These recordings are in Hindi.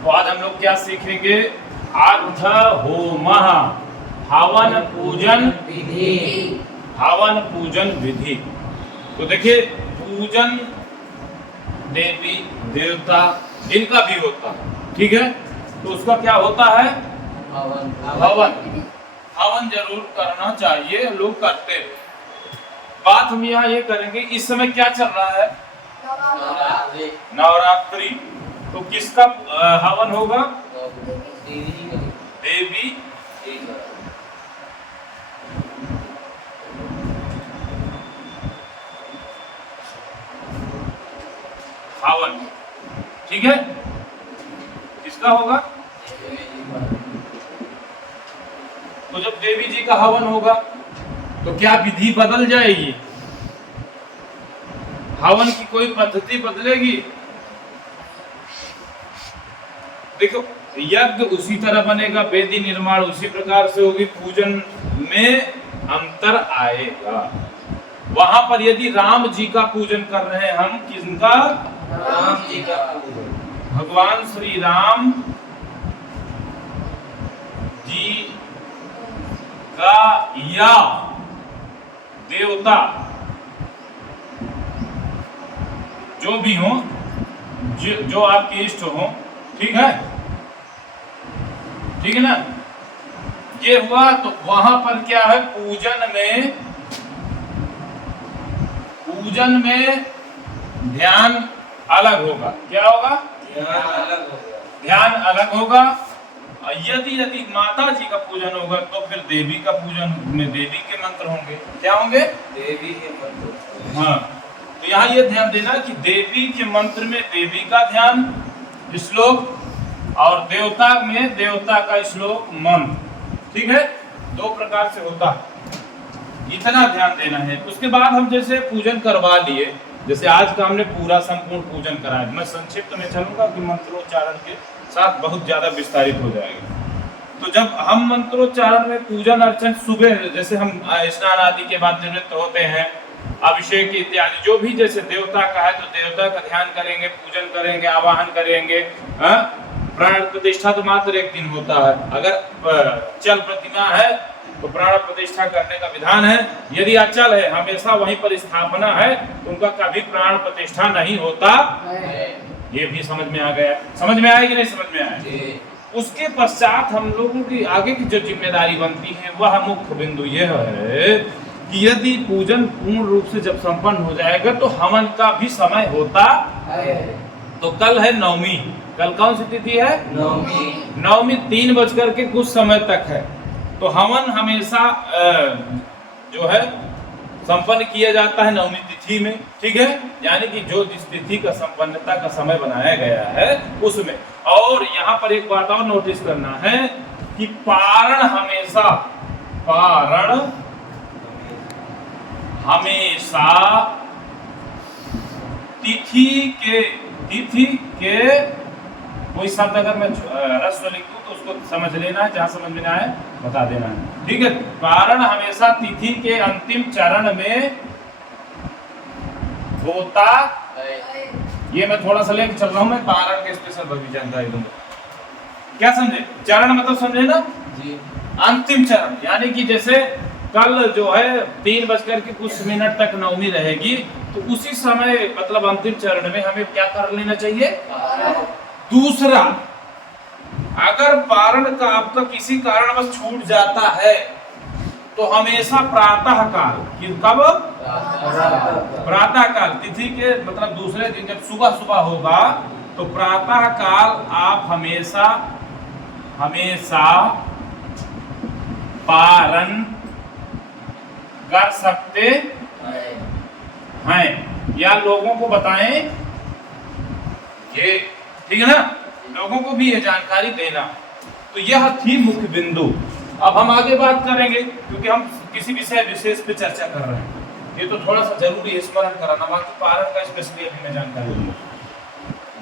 तो आज हम लोग क्या सीखेंगे? अर्थ होमः, हवन पूजन विधि। हवन पूजन विधि। तो देखिए, पूजन देवी देवता इनका भी होता है, ठीक है। तो उसका क्या होता है? हवन। हवन। हवन जरूर करना चाहिए, लोग करते हैं। बात हम यहाँ ये करेंगे, इस समय क्या चल रहा है? नवरात्रि। नवरात्रि। तो किसका हवन होगा? देवी हवन, ठीक है। किसका होगा? तो जब देवी जी का हवन होगा तो क्या विधि बदल जाएगी? हवन की कोई पद्धति बदलेगी? देखो, यज्ञ उसी तरह बनेगा, वेदी निर्माण उसी प्रकार से होगी, पूजन में अंतर आएगा। वहां पर यदि राम जी का पूजन कर रहे हैं हम, किसका? राम जी का पूजन। भगवान श्री राम जी का या देवता जो भी हो, जो आपके इष्ट हो, ठीक है, ठीक है ना। ये हुआ तो वहां पर क्या है? पूजन में ध्यान अलग होगा। क्या होगा? ध्यान अलग होगा। यदि माता जी का पूजन होगा तो फिर देवी का पूजन में देवी के मंत्र होंगे। क्या होंगे? देवी के मंत्र। हाँ, तो यहाँ ये ध्यान देना कि देवी के मंत्र में देवी का ध्यान श्लोक, और देवता में देवता का श्लोक मंत्र, ठीक है। दो प्रकार से होता है, इतना ध्यान देना है। उसके बाद हम जैसे पूजन करवा लिए, जैसे आज का हमने पूरा संपूर्ण पूजन कराया, मैं संक्षिप्त में चलूंगा कि मंत्रोच्चारण के साथ बहुत ज्यादा विस्तारित हो जाएगा। तो जब हम मंत्रोच्चारण में पूजन अर्चन सुबह, जैसे हम स्नान आदि के बाद निवृत्त होते हैं, अभिषेक इत्यादि जो भी जैसे देवता का है तो देवता का ध्यान करेंगे, पूजन करेंगे, आवाहन करेंगे। प्राण प्रतिष्ठा तो मात्र एक दिन होता है। अगर चल प्रतिमा है तो प्राण प्रतिष्ठा करने का विधान है। यदि अचल है, हमेशा वहीं पर स्थापना है, तो उनका कभी प्राण प्रतिष्ठा नहीं होता। ये भी समझ में आ गया? समझ में आया कि नहीं समझ में आया? उसके पश्चात हम लोगों की आगे की जो जिम्मेदारी बनती है, वह मुख्य बिंदु यह है कि यदि पूजन पूर्ण रूप से जब संपन्न हो जाएगा तो हवन का भी समय होता है। तो कल है नवमी। कल कौन सी तिथि है? नवमी। नवमी 3 बजकर के कुछ समय तक है। तो हवन हमेशा जो है संपन्न किया जाता है नवमी तिथि में, ठीक है। यानी कि जो जिस तिथि का संपन्नता का समय बनाया गया है उसमें। और यहाँ पर एक बात और नोटिस करना है कि पारण हमेशा तिथि के कोई शब्द अगर मैं रस्व लिख दूं तो उसको समझ लेना है, जहां समझ में आए बता देना है, ठीक है। कारण हमेशा तिथि के अंतिम चरण में होता है। ये मैं थोड़ा सा लेके चल रहा हूं, मैं कारण के स्पेशल भवी जानकारी दूंगा। क्या समझे? चरण मतलब समझे ना जी? अंतिम चरण, यानी कि जैसे कल जो है 3 बजकर के कुछ मिनट तक नवमी रहेगी, तो उसी समय मतलब अंतिम चरण में हमें क्या कर लेना चाहिए? दूसरा, अगर पारण का आपका किसी कारणवश छूट जाता है तो हमेशा प्रातः काल, कब? प्रातः काल, तिथि के मतलब दूसरे दिन जब सुबह सुबह होगा तो प्रातः काल आप हमेशा पारण कर सकते हैं, या लोगों को बताएं ये, ठीक है ना। लोगों को भी ये जानकारी देना। तो यह थी मुख्य बिंदु। अब हम आगे बात करेंगे, क्योंकि हम किसी विषय विशेष पे चर्चा कर रहे हैं, ये तो थोड़ा सा जरूरी है स्मरण कराना। बाकी पारण का स्पेशली अभी मैं जानकारी दूंगा।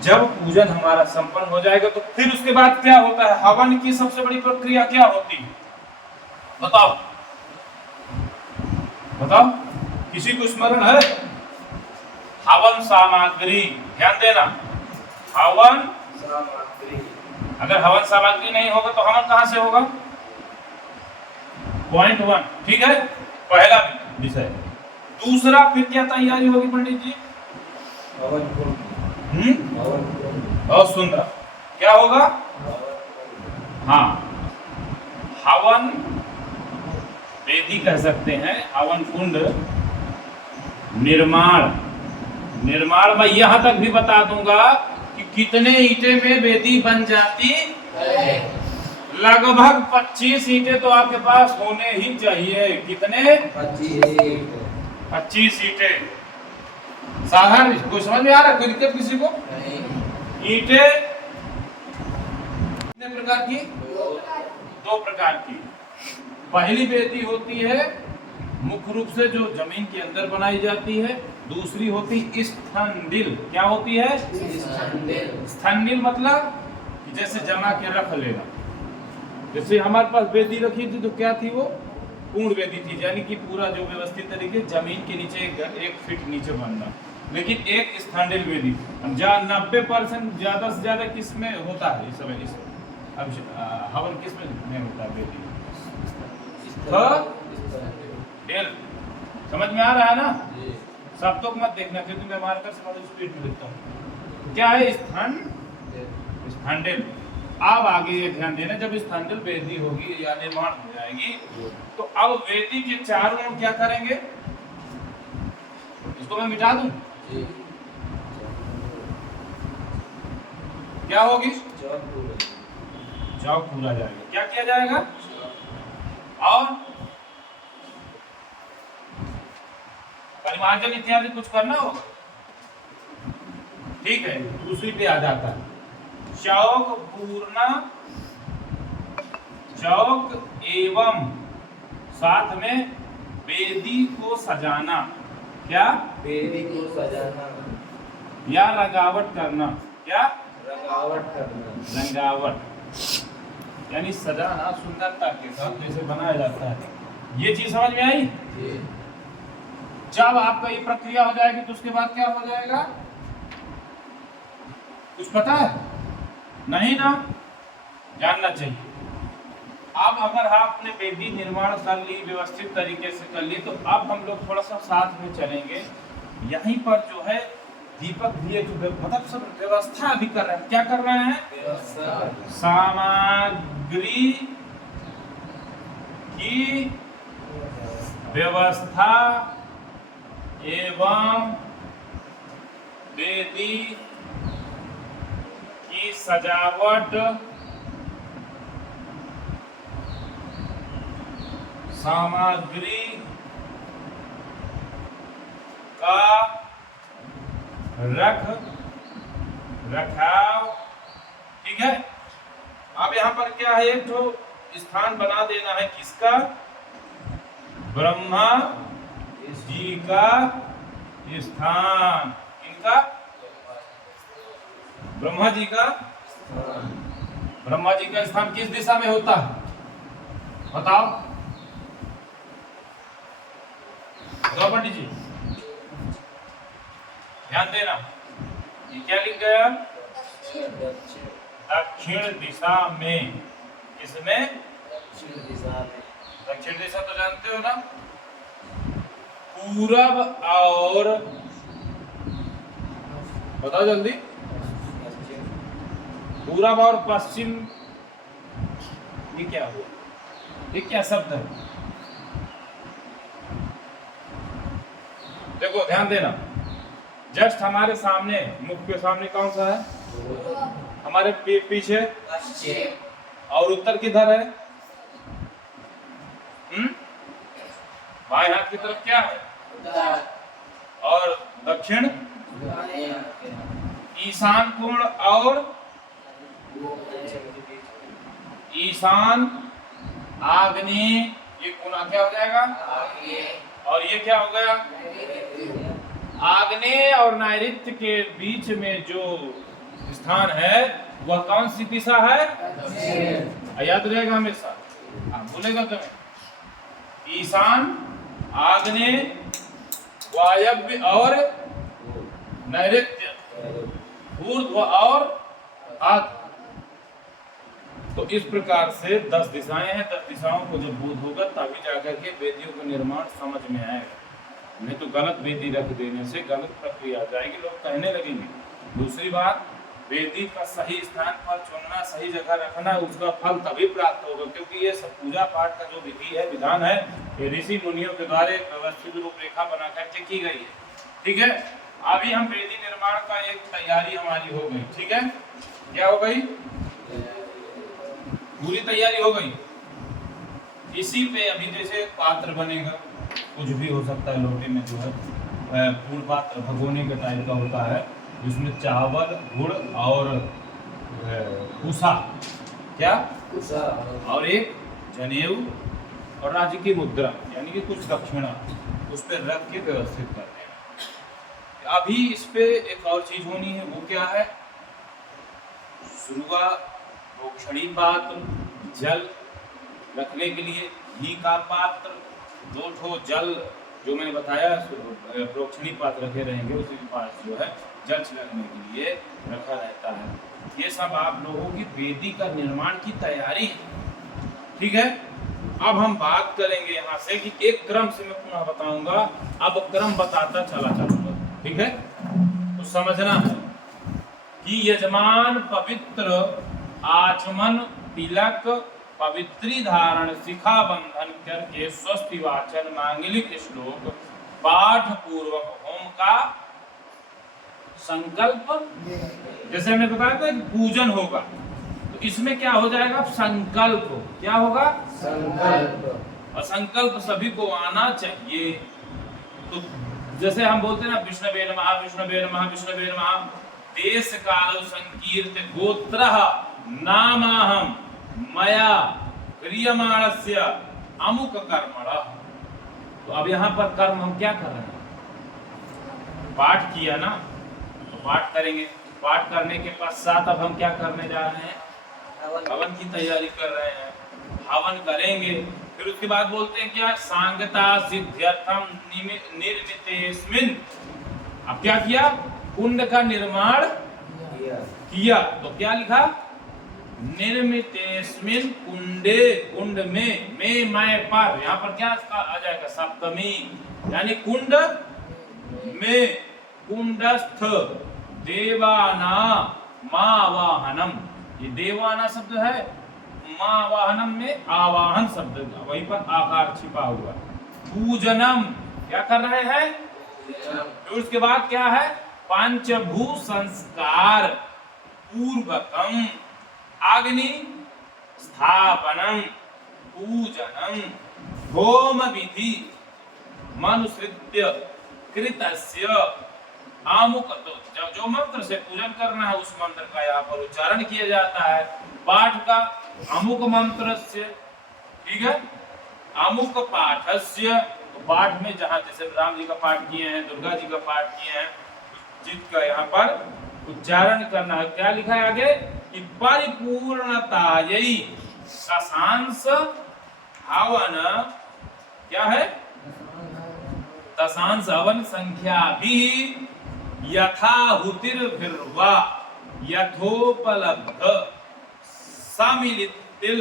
जब पूजन हमारा संपन्न हो जाएगा तो फिर उसके बाद क्या होता है? हवन की सबसे बड़ी प्रक्रिया क्या होती है? बताओ बताओ, किसी को स्मरण है? हवन सामग्री, ध्यान देना, हवन अगर हवन सामग्री नहीं होगा तो हवन कहां से होगा? पॉइंट 1, ठीक है, पहला विषय। दूसरा फिर क्या तैयारी होगी पंडित जी? बहुत सुंदर। क्या होगा? हाँ, हवन वेदी कह सकते हैं, हवन कुंड निर्माण। मैं यहां तक भी बता दूंगा कि कितने ईंटे में वेदी बन जाती है। लगभग 25 ईंटे तो आपके पास होने ही चाहिए। कितने? 25 ईंटे। साधारण कोई समझ में आ रहा है? कोई दिक्कत किसी को? ईंटे कितने प्रकार की? 2 प्रकार की। पहली वेदी होती है मुख्य रूप से जो जमीन के अंदर बनाई जाती है। दूसरी होती स्थंडिल। क्या होती है? स्थंडिल मतलब जैसे जमा के रख लेना। जैसे हमारे पास वेदी रखी थी तो क्या थी वो? पूर्ण वेदी थी, यानी कि पूरा जो व्यवस्थित तरीके जमीन के नीचे 1 फीट नीचे बनना। लेकिन एक स्थंडिल वेदी 90% ज्यादा से ज्यादा किस में होता है इस समय? हवन किस में नहीं होता है वेदी? समझ में आ रहा है ना? सब तो मत देखना क्योंकि मैं मार्कर से बहुत स्पीड में लिखता हूँ। क्या है? स्थंडिल। अब आगे ये ध्यान देना, जब स्थंडिल वेदी होगी या निर्माण हो जाएगी तो अब वेदी के चारों ओर क्या करेंगे? इसको मैं मिटा दूं? क्या होगी? चौक पूरा जाएगा। क्या किया जाएगा? और परिमार्जन इत्यादि कुछ करना होगा, ठीक है। दूसरी पे आ जाता है चौक पूर्णा, चौक एवं साथ में वेदी को सजाना। क्या? वेदी को सजाना या रंगावट करना। क्या? रंगावट करना। रंगावट यानी सजाना, सुंदरता के साथ जैसे बनाया जाता है। ये चीज समझ में आई? जब आपका ये प्रक्रिया हो जाएगी तो उसके बाद क्या हो जाएगा? कुछ पता है? नहीं ना? जानना चाहिए। अब अगर आपने वेदी निर्माण कर ली, व्यवस्थित तरीके से कर ली, तो अब हम लोग थोड़ा सा साथ में चलेंगे। यहीं पर जो है दीपक दिए जो मतलब सब व्यवस्था अभी कर रहे हैं। क्या कर रहे हैं? सामग्री की व्यवस्था एवं वेदी की सजावट, सामग्री का रखाव, ठीक है। अब यहाँ पर क्या है? एक तो स्थान बना देना है। किसका? ब्रह्मा जी का स्थान। इनका? ब्रह्मा जी का। ब्रह्मा जी का स्थान किस दिशा में होता है? बताओ पंडित जी, ध्यान देना। ये क्या लिख गया? दक्षिण दिशा में। किसमें? दक्षिण दिशा तो जानते हो ना? पूरब और, बताओ जल्दी, पूरब और पश्चिम। ये क्या हुआ? ये क्या शब्द है? देखो ध्यान देना। जस्ट हमारे सामने, मुख के सामने कौन सा है? हमारे पीछे। और उत्तर किधर है? बाएं हाथ की तरफ क्या है? और दक्षिण? ईशान कोण और ईशान आग्नेय, ये कोण क्या हो जाएगा? और ये क्या हो गया? आग्नेय और नैऋत्य के बीच में जो स्थान है वह कौन सी दिशा है? याद रहेगा हमेशा, बोलेगा तुम्हें। ईशान, आग्नेय, वायव्य और नैऋत्य, ऊर्ध्व और आध। तो इस प्रकार से 10 दिशाएं हैं। 10 दिशाओं को जब बोध होगा तभी जाकर के वेदियों का निर्माण समझ में आएगा। नहीं तो गलत वेदी रख देने से गलत प्रक्रिया आ जाएगी, लोग कहने लगेंगे। दूसरी बात, वेदी का सही स्थान पर चुनना, सही जगह रखना, उसका फल तभी प्राप्त होगा, क्योंकि ये सब पूजा पाठ का जो विधि है, विधान है, ये ऋषि मुनियों के द्वारा एक व्यवस्थित रूपरेखा बना करके की गई है। ठीक है, अभी हम वेदी निर्माण का एक तैयारी हमारी हो गई। ठीक है, क्या हो गई? पूरी तैयारी हो गई। इसी पे अभी जैसे पात्र बनेगा, कुछ भी हो सकता है, लोटे में जो है पूर्ण पात्र भगोने के टाइप का होता है, जिसमें चावल, गुड़ और पूसा, क्या पूसा और एक जनेऊ और राज्य की मुद्रा, यानी कि कुछ दक्षिणा उस पर रख के व्यवस्थित कर देना। अभी इस पे एक और चीज होनी है, वो क्या है? सुरुआ, प्रोक्षणी पात्र, जल रखने के लिए घी का पात्र, 2 ठो जल जो मैंने बताया प्रोक्षणी पात्र रखे रहेंगे, उसी के पास जो है जल छिड़कने के लिए रखा रहता है। ये सब आप लोगों की वेदी का निर्माण की तैयारी है। ठीक है, अब हम बात करेंगे यहाँ से कि एक क्रम से मैं पुनः बताऊंगा, अब क्रम बताता चला जाऊंगा। ठीक है, तो समझना है कि यजमान पवित्र आचमन, तिलक, पवित्री धारण, शिखा बंधन करके स्वस्ति वाचन, मांगलिक श्लोक पाठ पूर्वक होम का संकल्प, जैसे हमने बताया था कि पूजन होगा, तो इसमें क्या हो जाएगा? संकल्प। क्या होगा? संकल्प। और संकल्प सभी को आना चाहिए। तो जैसे हम बोलते हैं ना, विष्णवे नमः, विष्णवे नमः, विष्णवे नमः, देश काल संकीर्त गोत्रः नामाहम मया क्रियमाणस्य अमुक कर्मणः। तो अब यहाँ पर कर्म हम क्या कर रहे हैं? पाठ किया ना, तो पाठ करेंगे। पाठ करने के पश्चात अब हम क्या करने जा रहे हैं? हवन की तैयारी कर रहे हैं, हवन करेंगे। फिर उसके बाद बोलते हैं क्या? सांगता सिद्ध्यर्थम निर्मितेस्मिन्। अब क्या किया? कुंड का निर्माण किया। तो क्या लिखा? निर्मितेस्मिन् कुंडे, कुंड में मैं पर, यहाँ पर क्या आ जाएगा? सप्तमी, यानी कुंड में, कुंडस्थ देवाना मावाहनम। ये देवाना शब्द है, मावाहनम में आवाहन शब्द, वहीं पर आकार छिपा हुआ। पूजनम, क्या कर रहे हैं? फिर उसके बाद क्या है? पंचभू संस्कार पूर्वकम, अग्नि स्थापनम, पूजनम, होम विधि मनुसृत्य कृतस्य आमुक। तो जो मंत्र से पूजन करना है उस मंत्र का यहाँ पर उच्चारण किया जाता है। पाठ का अमुक मंत्र से, ठीक है, अमुक पाठस्य। तो पाठ में जहाँ जैसे राम जी का पाठ किए हैं, दुर्गा जी का पाठ किए हैं, जिसका यहाँ पर उच्चारण करना है। क्या लिखा है आगे? कि परिपूर्णतायै दशांश हवन, क्या है? दशांश हवन संख्या भी यथाहुतिर्भिर्वा यथोपलब्ध सम्मिलित तिल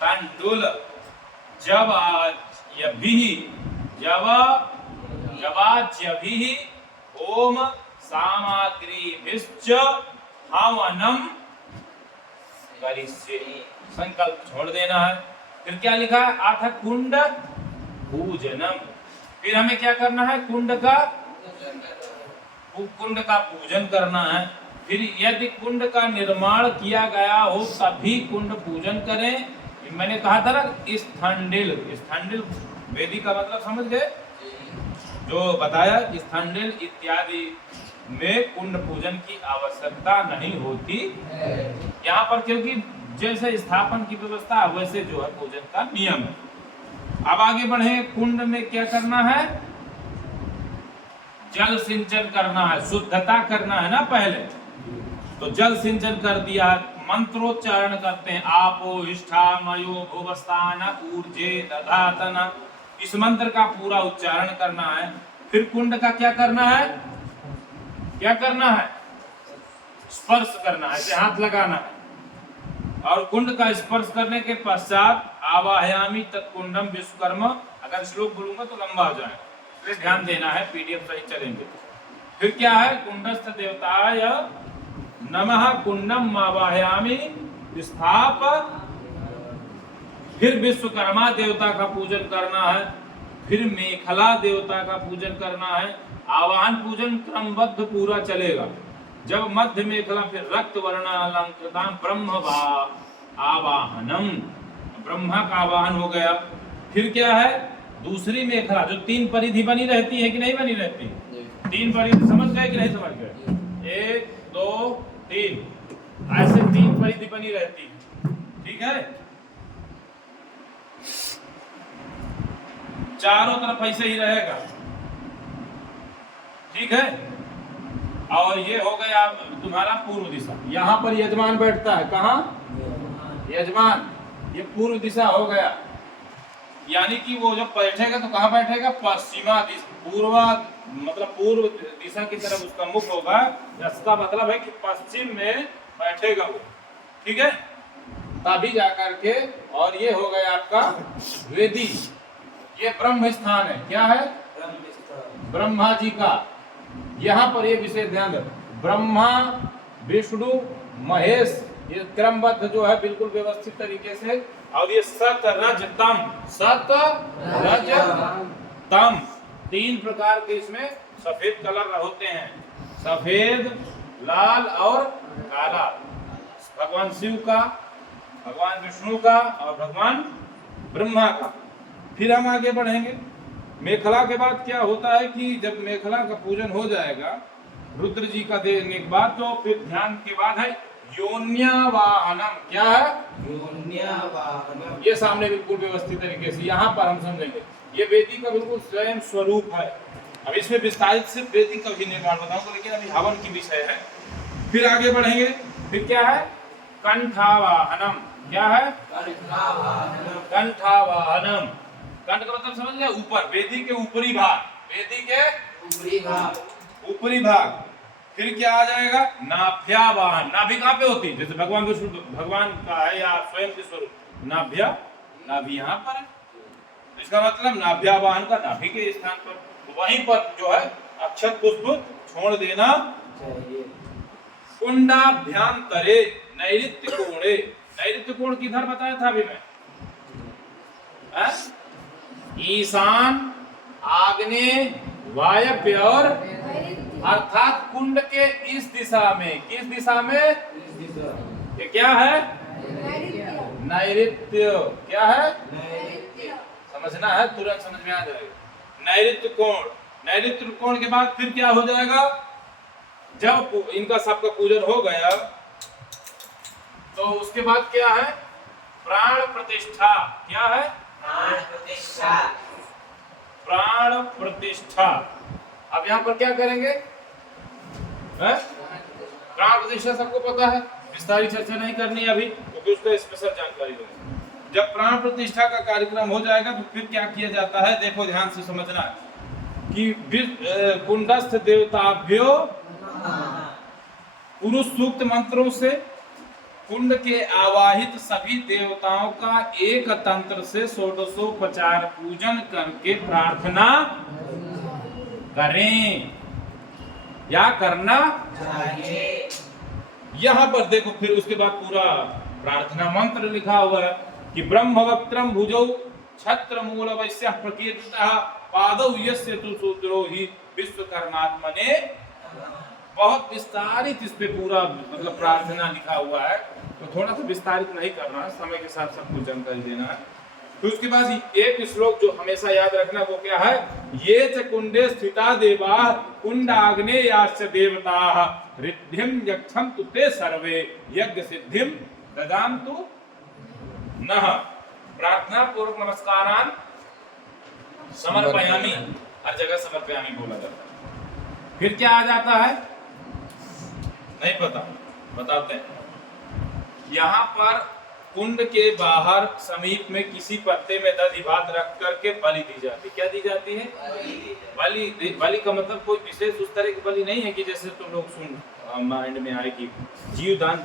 तंडुल जवाच्यभिः ओम सामग्रीभिश्च हवनम करिष्ये। संकल्प छोड़ देना है। फिर क्या लिखा है? अथ कुंड पूजनम। फिर हमें क्या करना है? कुंड का पूजन करना है। फिर यदि कुंड का निर्माण किया गया हो तभी कुंड पूजन करें। मैंने कहा था ना, स्थंडिल वेदी का मतलब समझ गए? जो बताया स्थंडिल इत्यादि में कुंड पूजन की आवश्यकता नहीं होती यहाँ पर, क्योंकि जैसे स्थापन की व्यवस्था वैसे जो है पूजन का नियम है। अब आगे बढ़े। कुंड में क्या करना है? जल सिंचन करना है, शुद्धता करना है ना पहले। तो जल सिंचन कर दिया, मंत्रोच्चारण करते हैं। आपो हिष्ठा मयो भुवस्तान ऊर्जे दधातन, इस मंत्र का पूरा उच्चारण करना है। फिर कुंड का क्या करना है? क्या करना है? स्पर्श करना है, ऐसे हाथ लगाना है। और कुंड का स्पर्श करने के पश्चात आवाहयामी तत्कुंडम विश्वकर्मा। अगर श्लोक बोलूंगा तो लंबा हो जाएगा, इसलिए ध्यान देना है, पीडीएफ सही चलेंगे। फिर क्या है, कुंडस्थ देवताय नमः कुंडम आवाहयामी स्थाप। फिर विश्वकर्मा देवता का पूजन करना है, फिर मेखला देवता का पूजन करना है। आवाहन पूजन क्रमबद्ध पूरा चलेगा। जब मध्य मेखला, फिर रक्त वर्ण अलंकृताम ब्रह्म आवाहनम, ब्रह्मा का आवाहन हो गया। फिर क्या है, दूसरी मेखला जो 3 परिधि बनी रहती है कि नहीं बनी रहती, 3 परिधि समझ गए कि नहीं समझ गए, 1 2 3 ऐसे 3 परिधि बनी रहती है, ठीक है। चारों तरफ ऐसे ही रहेगा, ठीक है। और ये हो गया तुम्हारा पूर्व दिशा। यहाँ पर यजमान बैठता है, कहाँ, यजमान, ये पूर्व दिशा हो गया। यानी कि वो जब बैठेगा तो कहाँ बैठेगा, पश्चिमा दिशा, पूर्वा मतलब पूर्व दिशा की तरफ उसका मुख होगा। इसका मतलब है कि पश्चिम में बैठेगा वो, ठीक है। तभी जाकर के, और ये हो गया आपका वेदी, ये ब्रह्म स्थान है। क्या है, ब्रह्मा जी का। यहाँ पर ये विशेष ध्यान दो, ब्रह्मा विष्णु महेश, ये क्रमबद्ध जो है बिल्कुल व्यवस्थित तरीके से। और ये सतरजतम, सतरजतम 3 प्रकार के इसमें सफेद कलर होते हैं, सफेद, लाल और काला। भगवान शिव का, भगवान विष्णु का और भगवान ब्रह्मा का। फिर हम आगे बढ़ेंगे। मेखला के बाद क्या होता है कि जब मेखला का पूजन हो जाएगा रुद्र जी का देने के बाद, तो फिर ध्यान के बाद है योन्यावाहनम। क्या है, योन्यावाहनम। ये सामने बिल्कुल व्यवस्थित तरीके से, यहाँ पर हम समझेंगे ये वेदी का बिल्कुल स्वयं स्वरूप है। अब इसमें विस्तारित से वेदी का भी निर्माण बताऊंगा, लेकिन अभी हवन की विषय है। फिर आगे बढ़ेंगे। फिर क्या है, कंठावाहनम। क्या है, कंठावाहनम। कंठ का मतलब समझ गए, ऊपर, वेदी के ऊपरी भाग, वेदी के ऊपरी भाग, ऊपरी भाग। फिर क्या आ जाएगा, नाभ्यावाहन। नाभि कहाँ पे होती है, जैसे भगवान विष्णु भगवान का है या स्वयं के स्वरूप, नाभ्या, नाभि यहाँ पर है, तो इसका मतलब नाभ्यावाहन का नाभि के स्थान पर, वहीं पर जो है अक्षत पुष्प छोड़ देना चाहिए। कुंडाभ्यांतरे नैऋत्य कोणे। नैऋत्य कोण किधर बताया था अभी मैं, ईशान, आग्नेय, वायव्य और अर्थात कुंड के इस दिशा में। किस दिशा में, ये क्या है, नैऋत्य। क्या है, समझना है, तुरंत समझ में आ जाएगा। नैऋत्य कोण। नैऋत्य कोण के बाद फिर क्या हो जाएगा, जब इनका सबका पूजन हो गया तो उसके बाद क्या है, प्राण प्रतिष्ठा। क्या है, प्राण प्रतिष्ठा, प्राण प्रतिष्ठा। अब यहाँ पर क्या करेंगे, प्राण प्रतिष्ठा सबको पता है, विस्तारित चर्चा नहीं करनी है अभी, क्योंकि उसका स्पेशल जानकारी होगी। जब प्राण प्रतिष्ठा का कार्यक्रम हो जाएगा तो फिर क्या किया जाता है, देखो ध्यान से समझना कि कुंडस्थ देवताभ्यो पुरुष सूक्त मंत्रों से कुंड के आवाहित सभी देवताओं का एक तंत्र से षोडशोपचार पूजन करके प्रार्थना करें या करना चाहिए। यहाँ पर देखो, फिर उसके बाद पूरा प्रार्थना मंत्र लिखा हुआ है कि ब्रह्मवक्त्रम भुजौ छत्र मूल वैश्य प्रकीर्तितः पादौ यस्य तु शूद्रो हि विश्वकर्मात्मने। बहुत विस्तारित इस पे पूरा मतलब प्रार्थना लिखा हुआ है, तो थोड़ा सा विस्तारित नहीं करना है, समय के साथ सब कुछ जानकारी देना है। तो उसके बाद एक श्लोक जो हमेशा याद रखना, वो क्या है, ये च कुंडे स्थिता देवा कुंडाग्नेयाश्च देवताः रिद्धिं यक्षन्तु ते सर्वे यज्ञ सिद्धिं ददान्तु नः। प्रार्थना पूर्वक नमस्कारान समर्पयामि, हर जगह समर्पयामि बोला जाता है। फिर क्या आ जाता है, नहीं पता, बताते हैं। यहाँ पर कुंड के बाहर समीप में किसी पत्ते में दधि भात रख करके बलि दी जाती। क्या दी जाती है, बलि। बलि का मतलब कोई विशेष उस तरह की बलि नहीं है कि जैसे तुम लोग सुन माइंड में आएगी। जीवदान,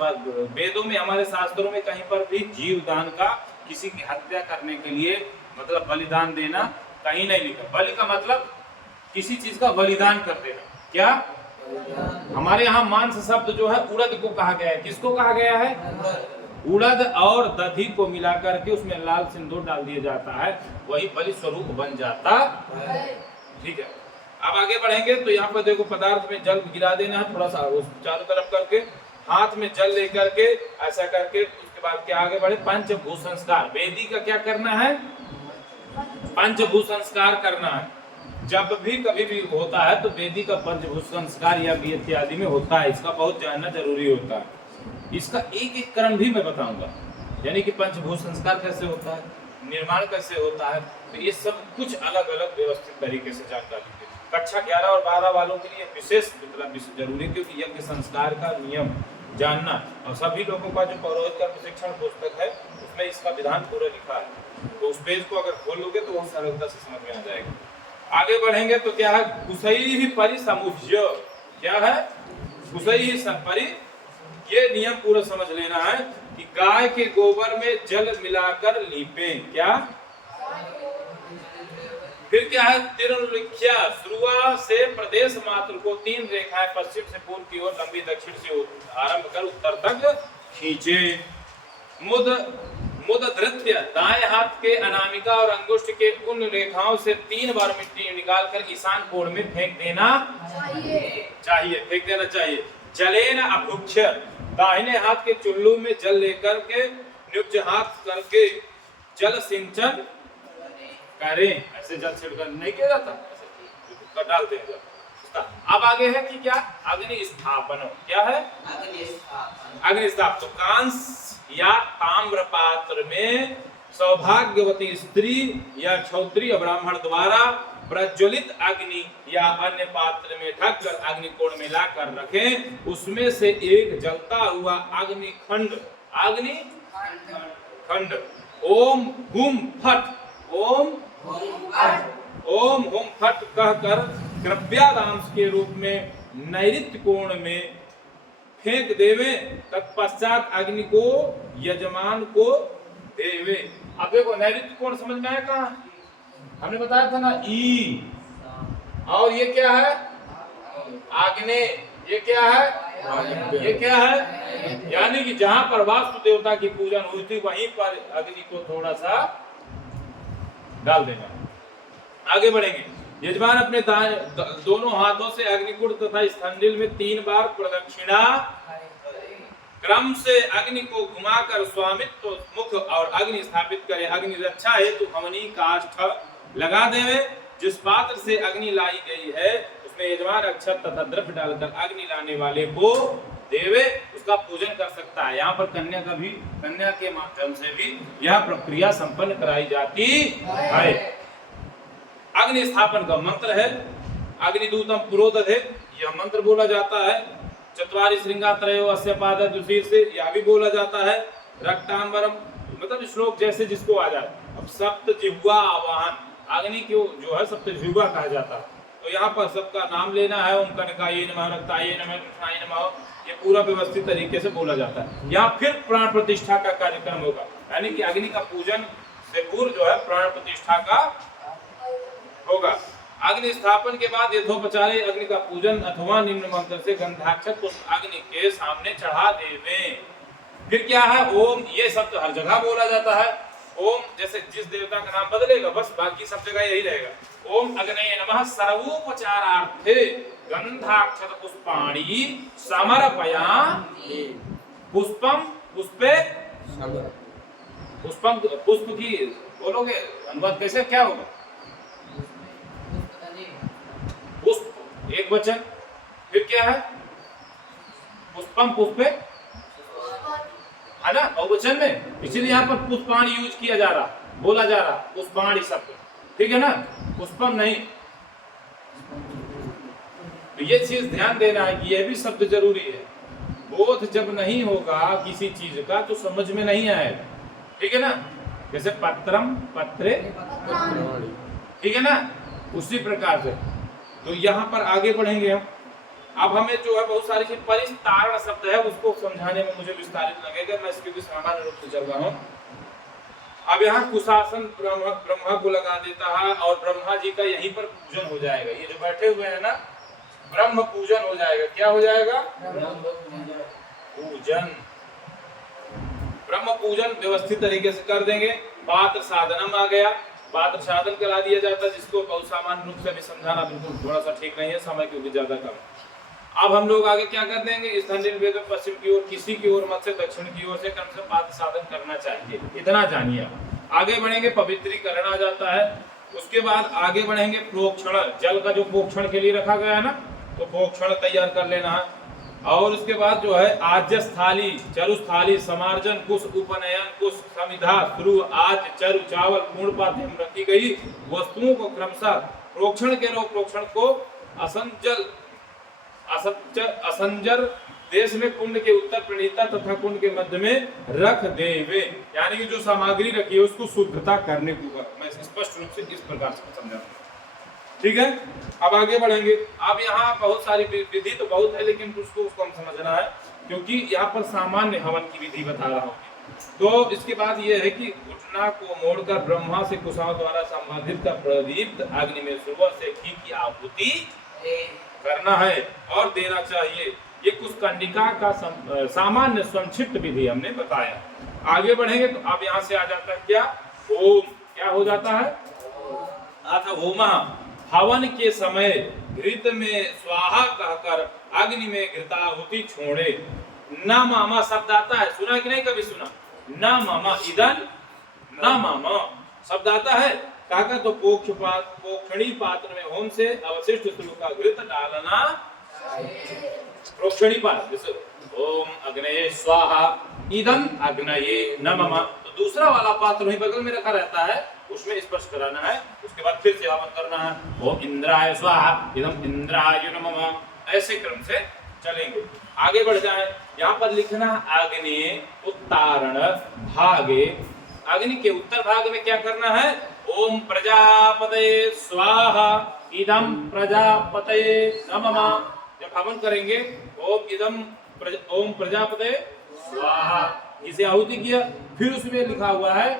वेदों में, हमारे शास्त्रों में कहीं पर भी जीवदान का, किसी की हत्या करने के लिए मतलब बलिदान देना कहीं नहीं लिखा। बलि का मतलब किसी चीज का बलिदान कर देना। क्या हमारे यहाँ मांस शब्द जो है उड़द को कहा गया है। किसको कहा गया है? उड़द और दधी को मिला करके उसमें लाल सिंदूर डाल दिया जाता है, वही बलि स्वरूप बन जाता है। ठीक है, अब आगे बढ़ेंगे तो यहाँ पर देखो, पदार्थ में जल गिरा देना है, थोड़ा सा उस चारों तरफ करके, हाथ में जल लेकर के ऐसा करके, उसके बाद क्या आगे बढ़े, पंचभूत संस्कार। वेदी का क्या करना है? पंचभूत संस्कार करना है। जब भी कभी भी होता है तो वेदी का पंचभूत संस्कार या भी इत्यादि में होता है, इसका बहुत जानना जरूरी होता है। इसका एक एक क्रम भी मैं बताऊंगा, यानी कि पंचभूत संस्कार कैसे होता है, निर्माण कैसे होता है, तो ये सब कुछ अलग अलग व्यवस्थित तरीके से जानकारी है। कक्षा 11 और 12 वालों के लिए विशेष मतलब जरूरी, क्योंकि यज्ञ संस्कार का नियम जानना, और सभी लोगों का जो पौरोहित का प्रशिक्षण पुस्तक है उसमें इसका विधान पूरा लिखा है, तो उस पेज को अगर खोल लोगे तो वो सरलता से समझ में आ जाएगा। आगे बढ़ेंगे तो क्या है, कुसई ही परिसमुज्य। क्या है? कुसई ही परि, ये नियम पूरा समझ लेना है कि गाय के गोबर में जल मिलाकर लीपें। क्या? फिर क्या है, तिरुलिख्या, शुरुआत से प्रदेश मात्र को 3 रेखाएं पश्चिम से पूर्व की ओर लंबी, दक्षिण से आरंभ कर उत्तर तक खींचे। मुद धृत्य, दाएं हाथ के अनामिका और अंगुष्ठ के उन रेखाओं से 3 बार मिट्टी निकालकर ईशान कोण में फेंक देना चाहिए। फेंक देना चाहिए। जलेन अभुक्ष्य, दाहिने हाथ के चुल्लू में जल लेकर के नियुक्त हाथ करके जल सिंचन करें। ऐसे जल छिड़कन नहीं किया जाता, ऐसे डालते हैं जल। अब आगे है कि क्या, अग्नि स्थापन। क्या है? अग्नि स्थापन। तो कांस या ताम्र पात्र में सौभाग्यवती स्त्री या क्षत्रिय ब्राह्मण द्वारा प्रज्वलित अग्नि या अन्य पात्र में ढककर अग्नि कोण में लाकर रखें। उसमें से एक जलता हुआ अग्नि खंड ओम हुम फट, ओम हुम फट कहकर द्रव्यादांश के रूप में नैऋत्य कोण में फेंक देवे। तत्पश्चात अग्नि को यजमान को देवे। अब देखो, नैऋत्य कोण समझ में आया कहाँ? हमने बताया था ना, ई, और ये क्या है? आग्नेय। ये क्या है? ये क्या है? यानी कि जहां पर वास्तु देवता की पूजन हुई थी वहीं पर अग्नि को थोड़ा सा डाल देना। आगे बढ़ेंगे। यजमान अपने दोनों हाथों से अग्निकुंड तथा स्थंडिल में 3 बार प्रदक्षिणा क्रम से अग्नि को घुमाकर स्वामित्व मुख और अग्नि स्थापित करे। अग्नि रक्षा हेतु हवनी काष्ठ लगा देवे। जिस पात्र से अग्नि लाई गई है उसमें यजमान अक्षत तथा द्रव्य डालकर अग्नि लाने वाले को देवे, उसका पूजन कर सकता है। यहाँ पर कन्या के माध्यम से भी यह प्रक्रिया संपन्न कराई जाती है। अग्नि स्थापन का मंत्र है अग्निदूतम पुरोदधे, यह मंत्र बोला जाता है। चत्वारि श्रृंगा त्रयो अस्य पाद दुशीर से यह भी बोला जाता है। रक्तांबरम, मतलब श्लोक जैसे जिसको आ जाए। अब सप्त जिह्वा आवाहन, अग्नि को जो है सप्त जिह्वा कहा जाता है। तो यहाँ पर सबका नाम लेना है। ओम कनकाय नमः, रक्ताय नमः, कृष्णाय नमः, ये पूरा व्यवस्थित तरीके से बोला जाता है। यहाँ फिर प्राण प्रतिष्ठा का कार्यक्रम होगा, यानी कि अग्नि का पूजन से पूर्व जो है प्राण प्रतिष्ठा का होगा। अग्नि स्थापन के बाद यथोपचारे अग्नि का पूजन अथवा निम्न मंत्र से गंधाक्षत पुष्प अग्नि के सामने चढ़ा देवे। फिर क्या है, ओम, ये शब्द हर जगह बोला जाता है। ओम जैसे जिस देवता का नाम बदलेगा बस बाकी सब जगह यही रहेगा। ओम अग्नये नमः सर्वोपचारार्थे गंधाक्षत पुष्पाणि समर्पयामि। पुष्पम, पुष्पे, पुष्पम, पुष्प की बोलोगे अनुवाद कैसे क्या होगा? पुष्प एक वचन। फिर क्या है? पुष्पम, पुष्पे है ना बहुवचन में, इसीलिए यहाँ पर पुष्पाणि यूज किया जा रहा, बोला जा रहा पुष्पाणि शब्द, ठीक है ना, पुष्पम नहीं। तो ये चीज ध्यान देना है कि यह भी शब्द जरूरी है। बोध जब नहीं होगा किसी चीज का तो समझ में नहीं आएगा, ठीक है ना। जैसे पत्रम, पत्रे, ठीक है ना, उसी प्रकार से। तो यहाँ पर आगे बढ़ेंगे हम। अब हमें जो है बहुत सारी चीज परिस्तारण शब्द है उसको समझाने में मुझे विस्तारित लगेगा, मैं इसके भी सामान्य रूप से चल रहा हूँ। अब यहाँ कुशासन ब्रह्मा को लगा देता है और ब्रह्मा जी का यहीं पर पूजन हो जाएगा। ये जो बैठे हुए हैं ना, ब्रह्म पूजन हो जाएगा। क्या हो जाएगा? पूजन। ब्रह्म पूजन व्यवस्थित तरीके से कर देंगे। पात्र साधनम आ गया, पात्र साधन करा दिया जाता है, जिसको बहुत सामान्य रूप से भी समझाना बिल्कुल थोड़ा सा ठीक नहीं है, समय क्योंकि ज्यादा कम। अब हम लोग आगे क्या कर देंगे, इस वेद पश्चिम की ओर, किसी की ओर मत से दक्षिण की ओर से क्रम से पात्र साधन करना चाहिए, इतना जानिए। आगे बढ़ेंगे, पवित्रीकरण आ जाता है। उसके बाद आगे बढ़ेंगे प्रोक्षण, जल का जो प्रोक्षण के लिए रखा गया है ना, तो प्रोक्षण तैयार कर लेना है। और उसके बाद जो है आज्य स्थाली, चरु स्थाली, समार्जन, कुश, उपनयन, कुश, समिधा, श्रु, आज, चरु, चावल, पूर्ण पात्र में रखी गई वस्तुओं को क्रमशः प्रोक्षण के रो प्रोक्षण को असंजर देश में कुंड के उत्तर प्रणीता तथा कुंड के मध्य में रख देवे, यानी कि जो सामग्री रखी है उसको शुद्धता करने को मैं स्पष्ट रूप से इस प्रकार से समझाऊंगा। ठीक है, अब आगे बढ़ेंगे। अब यहाँ बहुत सारी विधि तो बहुत है, लेकिन उसको हम समझना है, क्योंकि यहाँ पर सामान्य हवन की विधि बता रहा हूँ। तो इसके बाद ये है कि घुटना को मोड़कर ब्रह्मा से कुशाओं द्वारा संबंधित का प्रदीप्त अग्नि में सुबह से घी की आहुति करना है और देना चाहिए। ये कुछ कंडिका का सामान्य संक्षिप्त विधि हमने बताया। आगे बढ़ेंगे तो अब यहाँ से आ जाता है क्या, ओम। क्या हो जाता है? अथ होमा, हवन के समय घृत में स्वाहा कहकर अग्नि में घृताहुति छोड़े। न मामा शब्द आता है, सुना कि नहीं कभी सुना? न मामा इदन न मामा शब्द आता है। काका तो पोक्षणी पात्र में होम से अवशिष्ट श्रु का घृत डालना। प्रोक्षणी पात्र, जैसे ओम अग्नये स्वाहा इदम अग्नये नमः, तो दूसरा वाला पात्र वहीं बगल में रखा रहता है, उसमें स्पर्श कराना है। उसके बाद फिर से हवन करना है, ओम इंद्राय स्वाहा इदम इंद्राय नमः, ऐसे क्रम से चलेंगे। आगे बढ़ जाए, यहाँ पर लिखना अग्नि उत्तारण भागे, अग्नि के उत्तर भाग में क्या करना है, ओम प्रजापतये स्वाहा इदम प्रजापतये नमः। जब हवन करेंगे ओम प्रजापतये स्वाहा, इसे आहुति किया, फिर उसमें लिखा हुआ है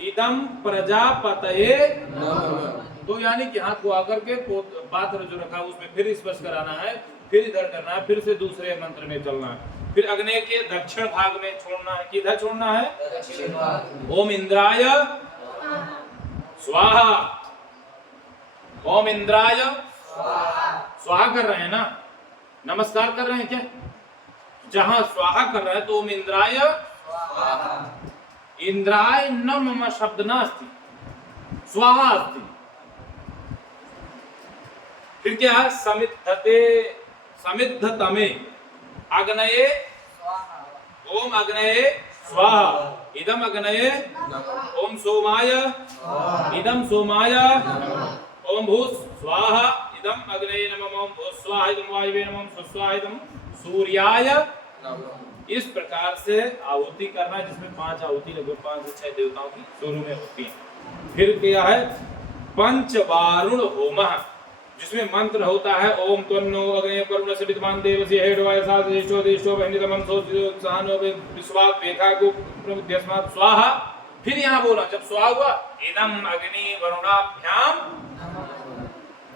इदम प्रजापतये नमः। तो यानी कि हाथ को आकर के पात्र जो रखा उसमें फिर स्पर्श कराना है, फिर इधर करना है, फिर से दूसरे मंत्र में चलना है, फिर अग्नि के दक्षिण भाग में छोड़ना है। किधर छोड़ना है? ओम इंद्राय स्वाहा, ओम इंद्राय स्वाहा कर रहे हैं ना, नमस्कार कर रहे हैं क्या? जहां स्वाहा कर रहे हैं तो ओम इंद्राय, इंद्राय न मम शब्द नास्ति, स्वाहा अस्ति। फिर क्या है? समिद्धतमे अग्नये ओम अग्नये स्वाहा इदम अग्नये ओम सोमाय इदम सोमाय ओम भूस स्वाहा इदम अग्नये नमः ओम भूस स्वाहा इदम वायवे नमः स्वस्वाहा इदम सूर्याय। इस प्रकार से आहुति करना, जिसमें 5 आहुति लगभग 5 से 6 देवताओं की शुरू में होती है। फिर क्या है? पंचवारुण होम, जिसमें मंत्र होता है ओम त्वन्नो अग्ने करुण से विद्वान देवसी हेडवाय साथ देशो देशो वहनितमं सोत्सानो विश्वात वेखागु प्रमुद्यस्मात् स्वाहा। फिर यहाँ बोला, जब स्वाहा हुआ इदम अग्नि वरुणाभ्याम,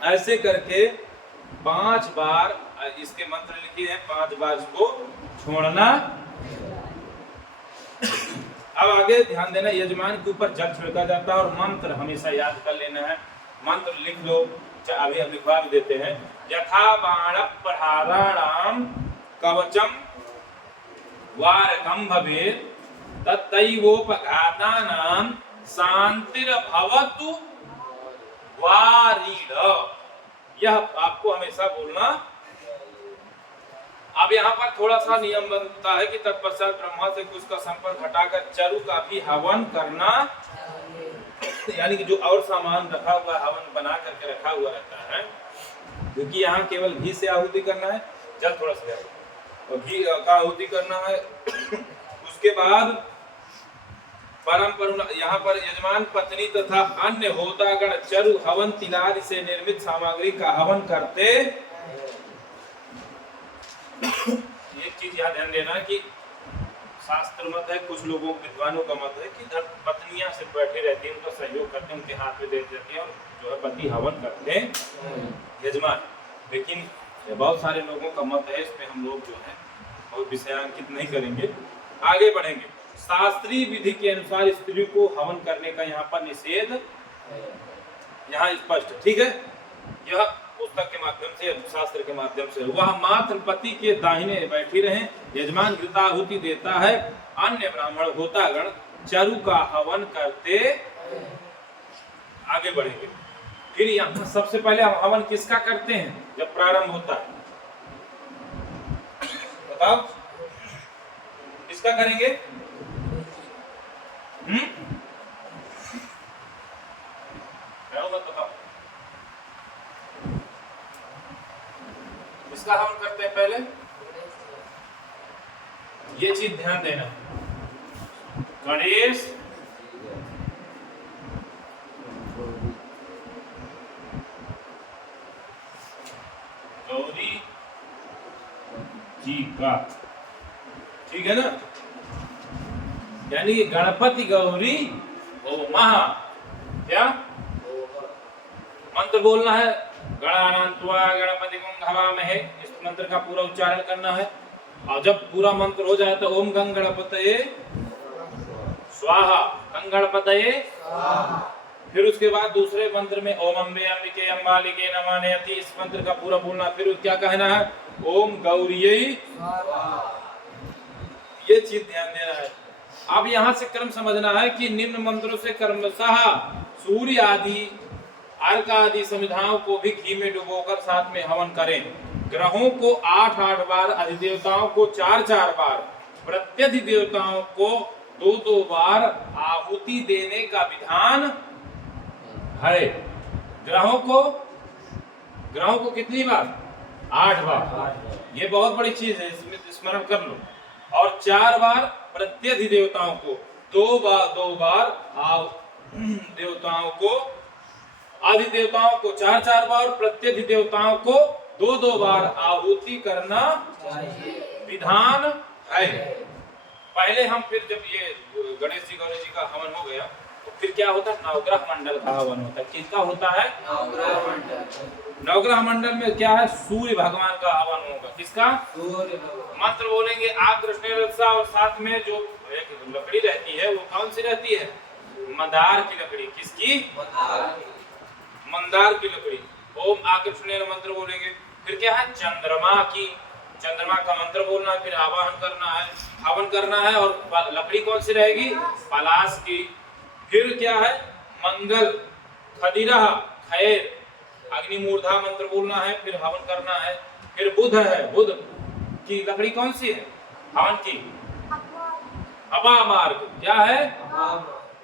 ऐसे करके 5 बार इसके मंत्र लिखे हैं, 5 बार इसको छोड़ना। अब आगे ध्यान देना, यजमान के ऊपर जल छिड़का जाता है और मंत्र हमेशा याद कर लेना है। मंत्र लिख लो, अभी हम लिखवा भी देते हैं। यथा बाण प्रहाराणाम कवचम वारकम भवेत् तत्तैवोपघातानां शांतिर्भवतु वारीड। यह आपको हमेशा बोलना। अब यहाँ पर थोड़ा सा नियम बनता है कि तत्पश्चात ब्रह्मा से कुछ का संपर्क हटाकर चरु का भी हवन करना, यानी कि जो और सामान रखा हुआ हवन बना करके रखा हुआ रहता है, क्योंकि यहाँ केवल घी से आहुति करना है, जल थोड़ा सा और घी का आहुति करना है। उसके बाद परम यहाँ पर यजमान पत्नी तथा अन्य होतागण चरु हवन तिलादि से निर्मित सामग्री का हवन करते चीज यहाँ ध्यान देना कि शास्त्र मत है, कुछ लोगों विद्वानों का मत है कि पत्नियां सिर्फ बैठे रहती हैं, उनका सहयोग करते हैं, उनके हाथ में दे देती हैं और जो है पति हवन करते हैं यजमान। लेकिन बहुत सारे लोगों का मत है, इस पे हम लोग जो है और विषयांकित नहीं करेंगे, आगे बढ़ेंगे। शास्त्रीय विधि के अनुसार स्त्री को हवन करने का यहाँ पर निषेध यहाँ स्पष्ट, ठीक है। यह पुस्तक के माध्यम से, शास्त्र के माध्यम से, वह मात्र पति के दाहिने बैठी रहे, यजमान घृताहुति देता है, अन्य ब्राह्मण होतागण चरु का हवन करते। आगे बढ़ेंगे। फिर यहाँ सबसे पहले हम हवन किसका करते हैं जब प्रारंभ होता है, बताओ किसका करेंगे? बताओ किसका हवन करते हैं पहले? ये चीज ध्यान देना, गणेश गौरी जी का, ठीक है ना। यानी गणपति गौरी ओमः, क्या मंत्र बोलना है? गणानान्त्वा गणपतिगं हवामहे, इस मंत्र का पूरा उच्चारण करना है। और जब पूरा मंत्र हो जाए तो ओम गं गणपतये स्वाहा, गं गणपतये। फिर उसके बाद दूसरे मंत्र में ओम अम्बे अंबिके अम्बालिके नमः नयति, इस मंत्र का पूरा बोलना। फिर क्या कहना है? ओम गौरीयै। ये चीज ध्यान देना है। अब यहाँ से क्रम समझना है कि निम्न मंत्रों से क्रमशः सूर्य आदि अर्घ आदि समिधाओं को भी घी में डुबोकर साथ में हवन करें। ग्रहों को 8-8 बार, अधिदेवताओं को 4-4 बार, प्रत्यधिदेवताओं को 2-2 बार आहुति देने का विधान है। ग्रहों को कितनी बार? 8 बार। ये बहुत बड़ी चीज है, इसमें स्मरण कर लो। और 4 बार प्रत्यधिदेवताओं को, 2 बार देवताओं को, अधिदेवताओं को 4-4 बार, प्रत्यधिदेवताओं को 2-2 बार आहुति करना विधान है। पहले हम फिर जब ये गणेश जी गौरी जी का हवन हो गया तो फिर क्या होता है? नवग्रह मंडल का हवन होता है। किसका होता है? नवग्रह मंडल में क्या है? सूर्य भगवान का हवन होगा। किसका? मंत्र बोलेंगे आकृष्ण रक्षा, और साथ में जो एक लकड़ी रहती है वो कौन सी रहती है? मंदार की लकड़ी। किसकी? मंदार की लकड़ी। ओम आकृष्ण मंत्र बोलेंगे। फिर क्या है? चंद्रमा की, चंद्रमा का मंत्र बोलना है। फिर आवाहन करना है, हवन करना है। और लकड़ी कौन सी रहेगी? पलाश की। फिर क्या है? मंगल, खदिरा, खैर, अग्निमूर्धा मंत्र बोलना है। फिर हवन करना है। फिर बुध है, बुध की लकड़ी कौन सी है हवन की? अपामार्ग। क्या है?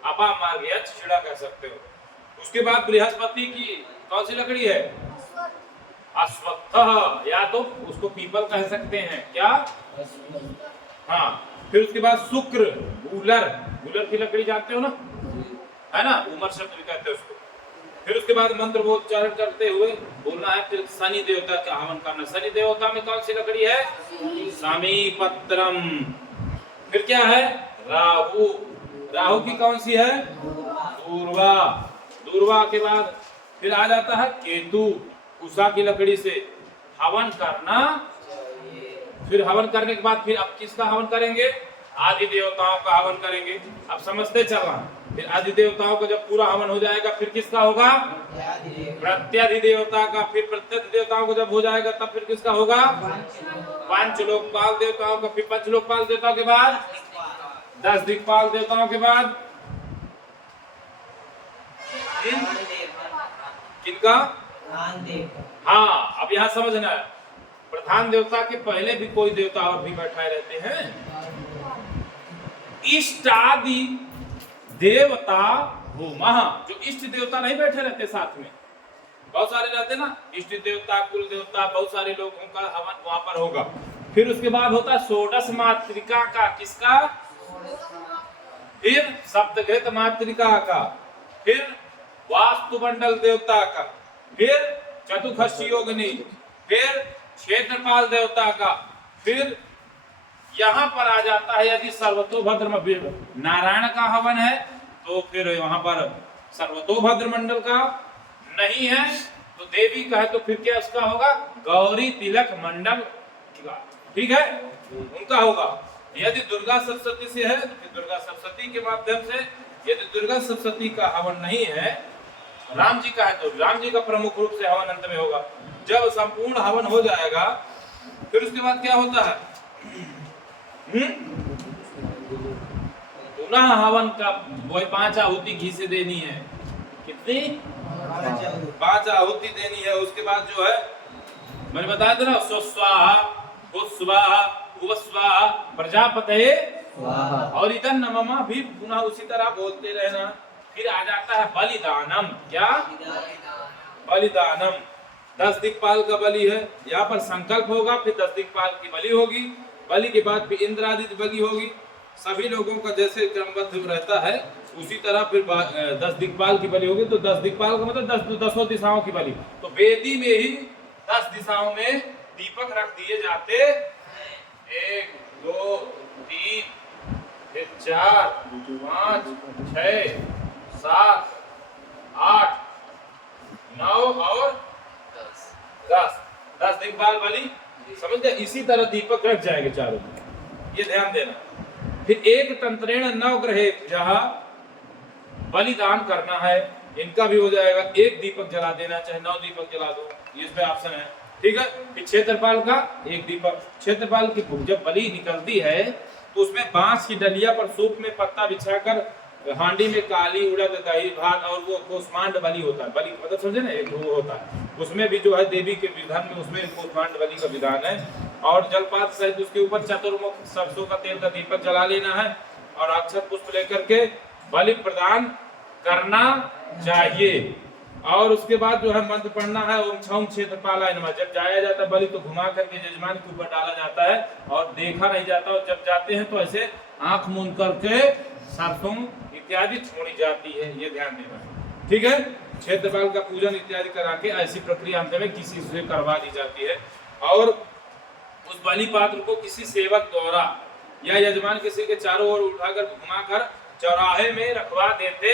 अपामार्ग या चिड़ा कह सकते हो। उसके बाद बृहस्पति की कौन सी लकड़ी है? अश्वत्थ, या तो उसको पीपल कह सकते हैं। क्या? हाँ। फिर उसके बाद शुक्र, गूलर, गूलर की लकड़ी जानते हो ना, है ना, उमर शब्द भी कहते हैं उसको। फिर उसके बाद मंत्र उच्चारण करते हुए बोलना है। फिर शनि देवता का हवन करना। शनि देवता में कौन सी लकड़ी है? समीपत्रम। फिर क्या है? राहु, राहु की कौन सी है? दूर्वा। दूर्वा के बाद फिर आ जाता है केतु, उषा की लकड़ी से हवन करना। फिर हवन करने के बाद फिर अब किसका हवन करेंगे? आदि देवताओं का हवन करेंगे। अब समझते चलना। फिर आदि देवताओं का जब पूरा हवन हो जाएगा फिर किसका होगा? प्रत्यधिदेवता का। फिर प्रत्यधिदेवताओं को जब हो जाएगा तब फिर किसका होगा? पंचलोकपाल देवताओं का। फिर पंचलोकपाल देवताओं के बाद 10 दिक्पाल देवताओं के बाद किनका? हाँ, अब यहाँ समझना है। प्रधान देवता के पहले भी कोई देवता और भी बैठाए रहते हैं। इष्ट आदि देवता होमः, जो इष्ट देवता नहीं बैठे रहते साथ में, बहुत सारे रहते ना, इष्ट देवता, कुल देवता, बहुत सारे लोगों का हवन वहां पर होगा। फिर उसके बाद होता है षोडश मातृका का। किसका? फिर सप्तघृत मातृका का। फिर वास्तुमंडल देवता का। फिर चतुर्दशी योगिनी। फिर क्षेत्रपाल देवता का। फिर यहाँ पर आ जाता है यदि सर्वतोभद्र नारायण का हवन है तो फिर वहां पर सर्वतोभद्र मंडल का, नहीं है तो देवी का है तो फिर क्या उसका होगा, गौरी तिलक मंडल का, ठीक है, उनका होगा। यदि दुर्गा सप्तशती से है तो फिर दुर्गा सप्तशती के माध्यम से, यदि दुर्गा सप्तशती का हवन नहीं है, राम जी का है तो राम जी का प्रमुख रूप से हवन अंत में होगा। जब संपूर्ण हवन हो जाएगा फिर उसके बाद क्या होता है, पुनः हवन का वही 5 आहुति घी से देनी है। कितनी? 5 आहुति देनी है। उसके बाद जो है मैंने बताया था ना, स्वस्वाहा भूस्वाहा भुवस्वाहा प्रजापते स्वाहा, और इधर नममा भी पुनः उसी तरह बोलते रहना। फिर आ जाता है बलिदानम। क्या? बलिदानम 10 दिक्पाल का बलि है। यहाँ पर संकल्प होगा, फिर 10 दिक्पाल की बलि होगी, बलि के बाद फिर इंद्रादित्य बलि होगी। सभी लोगों का जैसे क्रमबद्ध रहता है उसी तरह फिर 10 दिक्पाल की बलि होगी। तो 10 दिक्पाल का मतलब 10 दिशाओं की बलि। तो वेदी में ही 10 दिशाओं में दीपक रख दिए जाते, 1 2 3 फिर 4 5 6 7 8 9 और 10 दिक्पाल बलि, समझ गए। इसी तरह दीपक रख जाएंगे चारों, ये ध्यान देना। फिर एक तंत्रेण 9 ग्रहे जहाँ बलिदान करना है, इनका भी हो जाएगा। एक दीपक जला देना, चाहे 9 दीपक जला दो, ये इसमें ऑप्शन है, ठीक है। फिर क्षेत्रपाल का एक दीपक। क्षेत्रपाल की जब बलि निकलती है तो उसमें बांस की डलिया पर सूप में पत्ता बिछाकर हांडी में काली उड़द दही भात और वो कोसमांड बलि होता है। बलि मतलब समझे ना, एक वो होता है, उसमें भी जो है देवी के विधान में उसमें कोसमांड बलि का विधान है। और जलपात सहित उसके ऊपर चतुर्मुख सरसों का तेल का दीपक जला लेना है और अक्षत पुष्प लेकर के बलि प्रदान करना चाहिए। और उसके बाद जो है मंत्र पढ़ना है, ओम छौम क्षेत्रपालाय नमः। जब जाया जाता है बलि तो घुमा करके यजमान के ऊपर डाला जाता है और देखा नहीं जाता। और जब जाते हैं तो ऐसे आंख मूंद करके सरसों इत्यादि छोड़ी जाती है, ये ध्यान देना, ठीक है। क्षेत्रपाल का पूजन इत्यादि करा के ऐसी प्रक्रिया अंत में किसी से करवा दी जाती है। और उस बलि पात्र को किसी सेवक द्वारा या यजमान किसी के चारों ओर उठाकर घुमाकर चौराहे में रखवा देते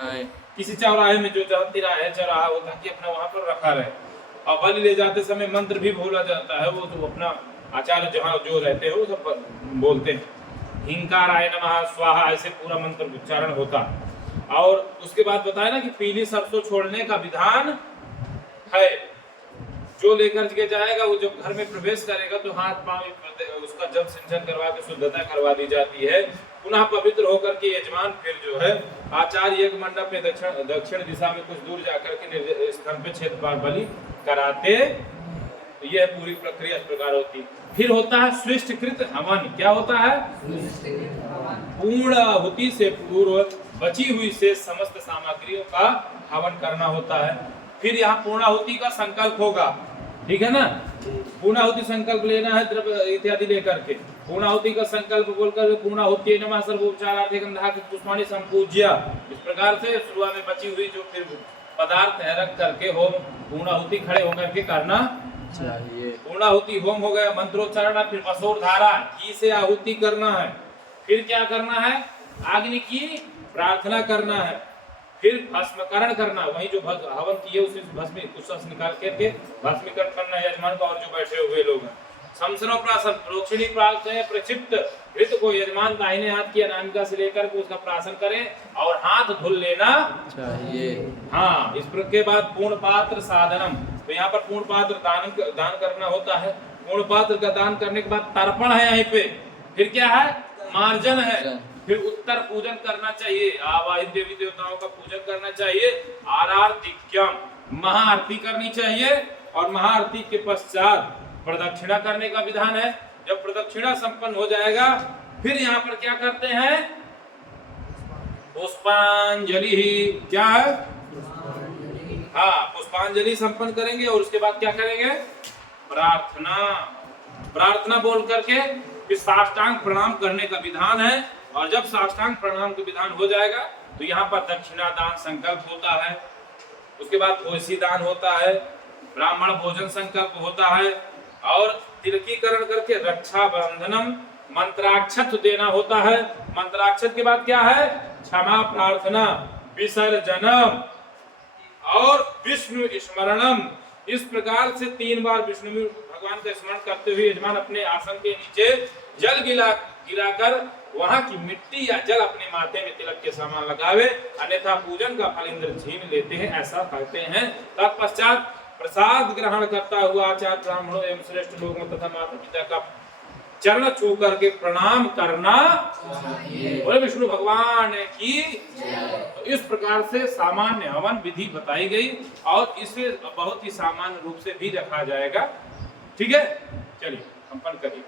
हैं। किसी चौराहे में, जो तिराहे चौराहा होता है कि अपना वहां पर रखा रहे। और बलि ले जाते समय मंत्र भी बोला जाता है, वो तो अपना आचार्य जहाँ जो रहते हैं वो सब बोलते हैं, हिंकाराय नमः स्वाहा, ऐसे पूरा मंत्र उच्चारण होता। और उसके बाद बताया ना कि पीली सरसों छोड़ने का विधान है। जो लेकर के जाएगा वो जब घर में प्रवेश करेगा तो हाथ पांव उसका जल सिंचन करवा के शुद्धता करवा दी जाती है। पुनः पवित्र होकर के यजमान फिर जो है आचार्य यज्ञ मंडप में दक्षिण दिशा में कुछ दूर जाकर के स्थान पे क्षेत्रपाल बलि कराते। तो यह पूरी प्रक्रिया इस प्रकार होती। फिर होता है श्रेष्ठकृत हवन। क्या होता है? पूर्ण आहुति से पूर्व बची हुई से समस्त सामग्रियों का हवन करना होता है। फिर यहाँ पूर्णाहुति का संकल्प होगा, ठीक है ना। पूर्णाहुति संकल्प लेना है द्रव्य इत्यादि लेकर के। पूर्णाहुति का संकल्प बोलकर पूर्णाहुति नमः सर्वोपचारार्थे गंधाक पुष्पाणि संपूज्य, इस प्रकार से शुरुआत में बची हुई जो फिर पदार्थ है रख करके होम पूर्णाहुति खड़े होकर के करना चाहिए। पूर्णाहुति होम हो गया, मंत्रोच्चारण। फिर मसूर धारा घी से आहुति करना है। फिर क्या करना है? अग्नि की प्रार्थना करना है। फिर भस्मकरण करना, वही जो हवन किए उसे भस्म कुछ निकाल करके भस्मीकरण करना है यजमान का और जो बैठे हुए लोग हैं। समसनो प्राशन प्रोक्षिणी प्राप्त है प्रक्षिप्त घृत को यजमान दाहिने हाथ की अनामिका से लेकर के उसका प्राशन करें और हाथ धुल लेना चाहिए। हाँ, इस के बाद पूर्ण पात्र साधनम। तो यहाँ पर पूर्ण पात्र दान करना होता है। पूर्ण पात्र का दान करने के बाद तर्पण है यहाँ पे। फिर क्या है? मार्जन है। फिर उत्तर पूजन करना चाहिए, आवाहित देवी देवताओं का पूजन करना चाहिए। आरार्तिक्यम, महाआरती करनी चाहिए। और महाआरती के पश्चात प्रदक्षिणा करने का विधान है। जब प्रदक्षिणा संपन्न हो जाएगा फिर यहाँ पर क्या करते हैं? पुष्पांजलि। क्या है? हाँ, पुष्पांजलि संपन्न करेंगे। और उसके बाद क्या करेंगे? प्रार्थना। प्रार्थना बोल करके फिर साष्टांग प्रणाम करने का विधान है। और जब साष्टांग प्रणाम का विधान हो जाएगा तो यहाँ पर दक्षिणा दान संकल्प होता है। उसके बाद तुलसी दान होता है, ब्राह्मण भोजन संकल्प होता है और तिलकीकरण करके रक्षा बंधनम मंत्राक्षत देना होता है। मंत्राक्षत के बाद क्या है? क्षमा प्रार्थना, विसर्जनम और विष्णु स्मरणम। इस प्रकार से 3 बार विष्णु भगवान का स्मरण करते हुए यजमान अपने आसन के नीचे जल गिराकर वहां की मिट्टी या जल अपने माथे में तिलक के समान लगावे, अन्यथा पूजन का फल इंद्र छीन लेते हैं, ऐसा कहते हैं। तत्पश्चात प्रसाद ग्रहण करता हुआ आचार्य ब्राह्मणों एवं श्रेष्ठ लोगों तथा माता पिता का चरण छू करके प्रणाम करना बोले विष्णु भगवान की। इस प्रकार से सामान्य हवन विधि बताई गई और इसे बहुत ही सामान्य रूप से भी रखा जाएगा। ठीक है, चलिए संपन्न करिए।